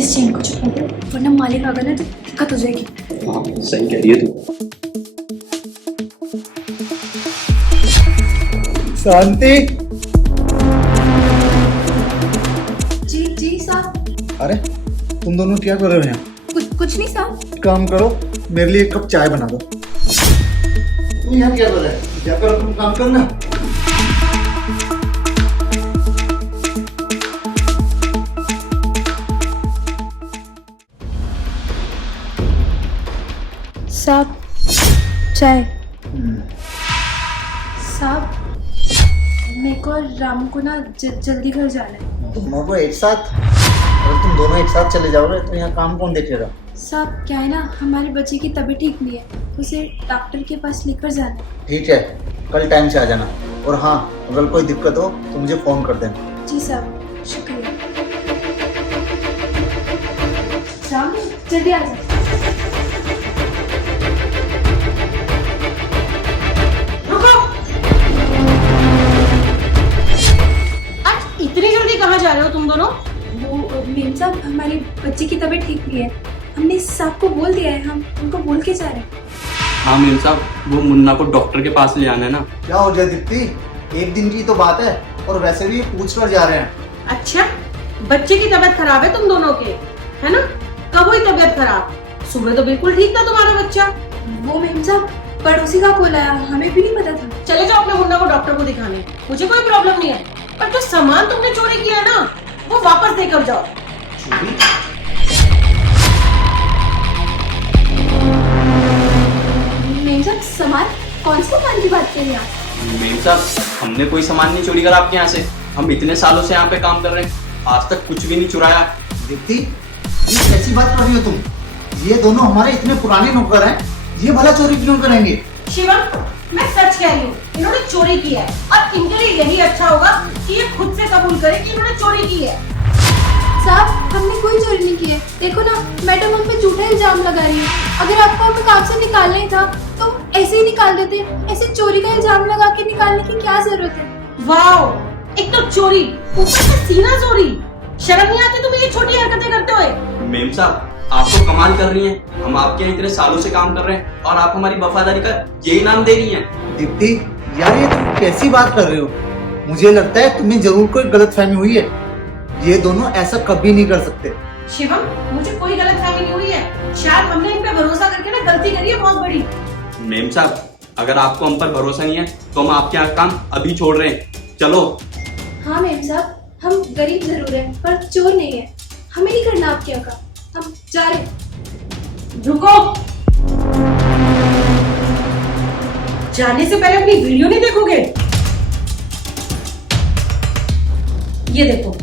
से इस चेन को छुपा दो, वरना मालिक आ गया ना तो दिक्कत हो जाएगी। हाँ सही कह रही है तू। शांति। जी जी साहब। अरे तुम दोनों क्या कर रहे हो यहाँ? कुछ नहीं साहब। काम करो, मेरे लिए एक कप चाय बना दो। तुम यहाँ क्या कर रहे हो? जाकर तुम काम करना। साहब चाय। साहब मेरे को और रामू को ना जल्दी घर जाना है। दोनों को एक साथ? अगर तुम दोनों एक साथ चले जाओगे तो यहाँ काम कौन देखेगा? साहब क्या है ना, हमारे बच्चे की तबीयत ठीक नहीं है, उसे डॉक्टर के पास लेकर जाना है। ठीक है, कल टाइम से आ जाना। और हाँ, अगर कोई दिक्कत हो तो मुझे फोन कर देना। जी साहब, शुक्रिया। रामू जल्दी आ जाए। इतनी जल्दी कहाँ जा रहे हो तुम दोनों? वो मेम साहब, हमारे बच्चे की तबीयत ठीक नहीं है, हमने साहब को बोल दिया है, हम उनको बोल के जा रहे हैं। हाँ मेम साहब, वो मुन्ना को डॉक्टर के पास ले आना है ना। क्या हो गया दीप्ति? एक दिन की तो बात है, और वैसे भी पूछ कर जा रहे हैं। अच्छा, बच्चे की तबीयत खराब है तुम दोनों के, है ना? कब हुई तबीयत खराब? सुबह तो बिल्कुल ठीक था तुम्हारा बच्चा। वो मेम साहब पड़ोसी का कॉल आया, हमें भी नहीं पता था। चले जाओ अपने मुन्ना को डॉक्टर को दिखाने, मुझे कोई प्रॉब्लम नहीं है, पर जो सामान तुमने चोरी किया है ना, वो वापस देकर जाओ। चोरी? मेम साहब सामान? कौन से सामान की बात कर रहे हैं आप? मेम साहब, हमने कोई सामान नहीं चोरी करा आपके यहाँ से। हम इतने सालों से यहाँ पे काम कर रहे हैं, आज तक कुछ भी नहीं चुराया। दीप्ति, ये कैसी बात कर रही हो तुम? ये दोनों हमारे इतने पुराने नौकर हैं, ये भला चोरी क्यों करेंगे? शिवम, मैं सच कह रही हूँ, इन्होंने चोरी की है, और इनके लिए यही अच्छा होगा कि ये खुद से कबूल करे कि इन्होंने चोरी की है। साहब हमने कोई चोरी नहीं की है, देखो ना मैडम हम पे झूठा इल्जाम लगा रही है। अगर आपको हमें काम से निकालना ही था तो ऐसे ही निकाल देते, ऐसे चोरी का इल्जाम लगा के निकालने की क्या जरूरत है? वाह, एक तो चोरी, ऊपर से सीना चोरी। शर्म नहीं आती तुम्हें ये छोटी हरकतें करते हुए? मेम साहब, आप तो कमाल कर रही हैं। हम आपके यहाँ इतने सालों से काम कर रहे हैं और आप हमारी वफादारी का ये इनाम दे रही हैं। दीप्ति, यार ये तुम कैसी बात कर रहे हो? मुझे लगता है तुम्हें जरूर कोई गलतफहमी हुई है। ये दोनों ऐसा कभी नहीं कर सकते। शिवम, मुझे कोई गलतफहमी नहीं हुई है, शायद हमने इन पे भरोसा करके ना गलती करी है बहुत बड़ी। मेम साहब, अगर आपको हम पर भरोसा नहीं है तो हम आपके यहाँ काम अभी छोड़ रहे हैं, चलो। हाँ मेम साहब, हम गरीब जरूर हैं पर चोर नहीं है, हमें नहीं करना आपके यहाँ काम, हम जा रहे हैं। रुको, जाने से पहले अपनी वीडियो नहीं देखोगे? ये देखो।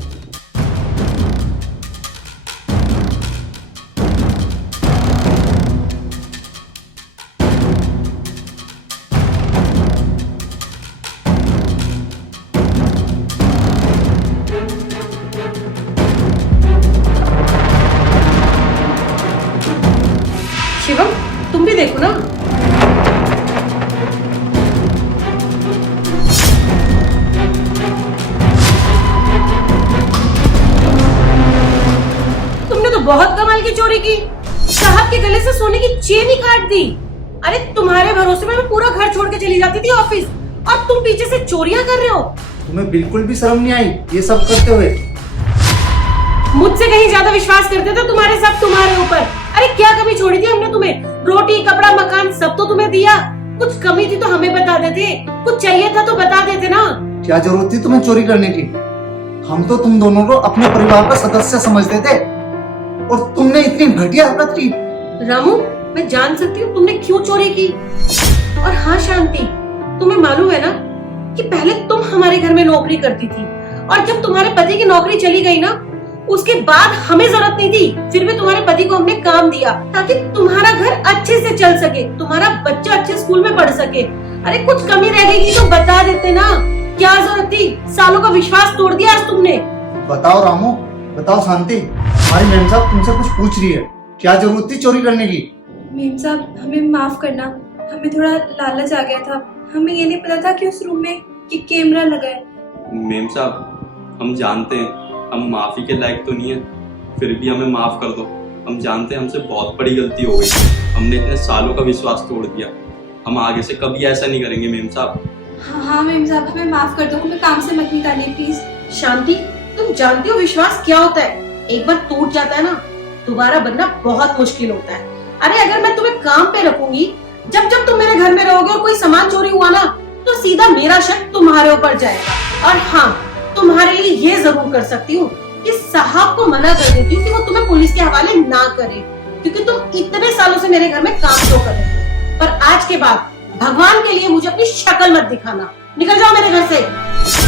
शिवम, तुम भी देखो ना। तुमने तो बहुत कमाल की चोरी की, साहब के गले से सोने की चेन ही काट दी। अरे तुम्हारे भरोसे में मैं पूरा घर छोड़ के चली जाती थी ऑफिस, और तुम पीछे से चोरियां कर रहे हो। तुम्हें बिल्कुल भी शर्म नहीं आई ये सब करते हुए? मुझसे कहीं ज्यादा विश्वास करते थे तुम्हारे सब तुम्हारे ऊपर। अरे क्या कमी छोड़ी थी हमने तुम्हें? रोटी कपड़ा मकान सब तो तुम्हें दिया, कुछ कमी थी तो हमें बता देते, कुछ चाहिए था तो बता देते ना। क्या जरूरत थी तुम्हें चोरी करने की? हम तो तुम दोनों को अपने परिवार का सदस्य समझते थे, और तुमने इतनी घटिया हरकत की। रामू, मैं जान सकती हूँ तुमने क्यों चोरी की। और हाँ शांति, तुम्हें मालूम है ना कि पहले तुम हमारे घर में नौकरी करती थी, और जब तुम्हारे पति की नौकरी चली गई ना, उसके बाद हमें जरूरत नहीं थी, फिर भी तुम्हारे पति को हमने काम दिया ताकि तुम्हारा घर अच्छे से चल सके, तुम्हारा बच्चा अच्छे स्कूल में पढ़ सके। अरे कुछ कमी रह गई थी तो बता देते ना, क्या जरूरत थी? सालों का विश्वास तोड़ दिया आज तुमने। बताओ रामू, बताओ शांति, हमारी मैम साहब तुमसे कुछ पूछ रही है, क्या जरूरत थी चोरी करने की? मेम साहब हमें माफ करना, हमें थोड़ा लालच आ गया था, हमें ये नहीं पता था कि उस रूम में कैमरा लगा है। मेम साहब, हम जानते हैं हम माफी के लायक तो नहीं है, फिर भी हमें माफ कर दो। हम जानते हैं हमसे बहुत बड़ी गलती हो गई, हमने इतने सालों का विश्वास तोड़ दिया। हम आगे से कभी ऐसा नहीं करेंगे मेम साहब। हाँ मेम साहब, हमें माफ कर दो, हमें काम से मत निकालिए प्लीज। शांति, तुम जानती हो विश्वास क्या होता है? एक बार टूट जाता है ना, दोबारा बनना बहुत मुश्किल होता है। अरे अगर मैं तुम्हें काम पे रखूंगी, जब जब तुम मेरे घर में रहोगे और कोई सामान चोरी हुआ ना, तो सीधा मेरा शक तुम्हारे ऊपर जाएगा। और हाँ, तुम्हारे लिए ये जरूर कर सकती हूँ कि साहब को मना कर देती हूँ कि वो तुम्हें पुलिस के हवाले ना करे, क्योंकि तुम इतने सालों से मेरे घर में काम तो कर रहे हो। पर आज के बाद भगवान के लिए मुझे अपनी शक्ल मत दिखाना। निकल जाओ मेरे घर से।